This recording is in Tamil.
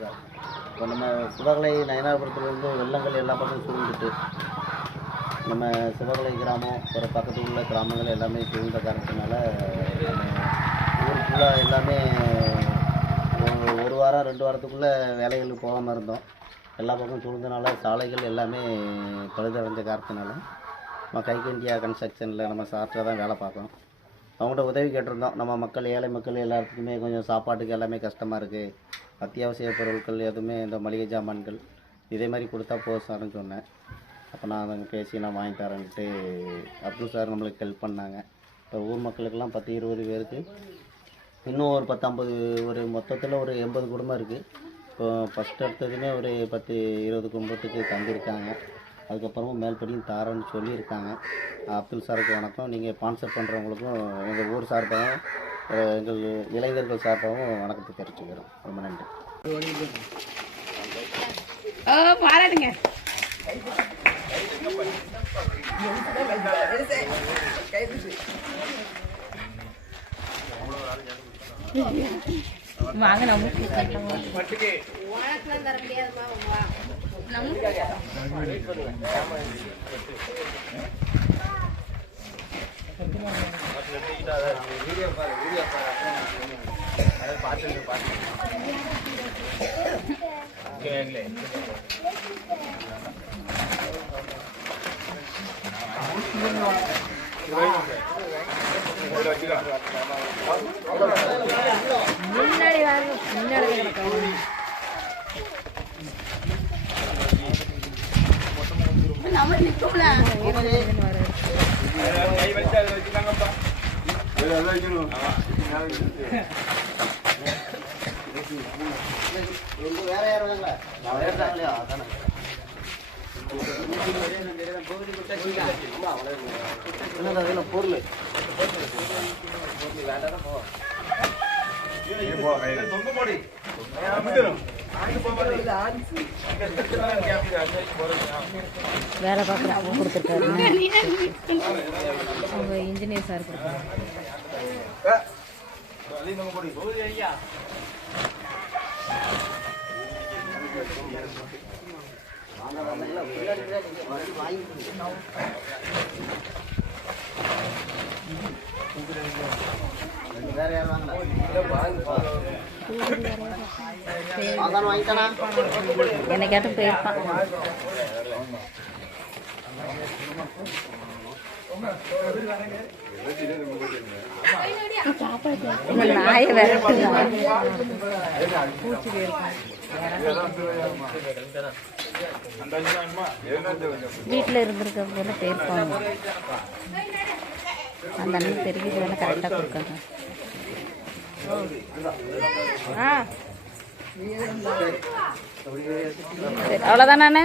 இருக்கார் இப்போ நம்ம சிவகலை நயனாபுரத்துலேருந்து வெள்ளங்கள் எல்லா பக்கமும் சூழ்ந்துட்டு நம்ம சிவகலை கிராமம் ஒரு பக்கத்தில் உள்ள கிராமங்கள் எல்லாமே சூழ்ந்த காரணத்தினால ஊருக்குள்ளே ஊர் ஃபுல்லாக எல்லாமே ஒரு- வாரம் ரெண்டு வாரத்துக்குள்ளே வேலைகளுக்கு போகாமல் இருந்தோம். எல்லா பக்கமும் சூழ்ந்தனால சாலைகள் எல்லாமே பழுதடைஞ்ச காரணத்தினால நம்ம கைக்கு இந்தியா கன்ஸ்ட்ரக்ஷனில் நம்ம சார்ட்டில் தான் வேலை பார்க்கணும். அவங்கள்ட்ட உதவி கேட்டிருந்தோம். நம்ம மக்கள் ஏழை மக்கள் எல்லாத்துக்குமே கொஞ்சம் சாப்பாட்டுக்கு எல்லாமே கஷ்டமாக இருக்குது அத்தியாவசிய பொருட்கள் எதுவுமே இந்த மளிகை ஜாமான்கள் இதே மாதிரி கொடுத்தா போதும் சார்னு சொன்னேன். அப்போ நான் அவங்க பேசி நான் வாங்கி தரேன்ட்டு அப்துல் சார் நம்மளுக்கு ஹெல்ப் பண்ணாங்க. இப்போ ஊர் மக்களுக்கெல்லாம் பத்து இருபது பேருக்கு இன்னும் ஒரு பத்தம்பது ஒரு மொத்தத்தில் ஒரு எண்பது குடும்பம் இருக்குது இப்போ ஃபஸ்ட் எடுத்ததுமே ஒரு பத்து இருபது குடும்பத்துக்கு தந்திருக்காங்க. அதுக்கப்புறமும் மேல்படியும் தாரன்னு சொல்லியிருக்காங்க. அப்துல் சாருக்கு வணக்கம். நீங்கள் ஸ்பான்சர் பண்ணுறவங்களுக்கும் எங்கள் ஊர் சார்பாக எங்கள் இளைஞர்கள் சார்பாகவும் வணக்கத்தை தெரிவிச்சுக்கிறோம். ரொம்ப நன்றி. பாராட்டுங்க. வாங்க நம்ம முன்னாடி வாங்க முன்னாடி கிடக்கும் நம்ம நிற்கல எங்க வேற யாரும் இருக்காங்களா அதானே என்னடா இதெல்லாம் பொருள் வேலை பார்க்குற அவங்க கொடுத்துருக்காரு. அவங்க இன்ஜினியர் சார் கொடுத்தாரு வேற யாரும் வாங்கல? அதான் வாங்கிட்டானா என்னைக்காட்டும் போயிருப்பான். இந்த நாயை விரட்டுங்க பூச்சி வீட்டில் இருந்திருக்க போல போயிருப்பாங்க. அந்த அண்ணன் தெரிஞ்சது வேணா கரெக்டாக கொடுக்காங்க ஆ. அவ்வளோதானே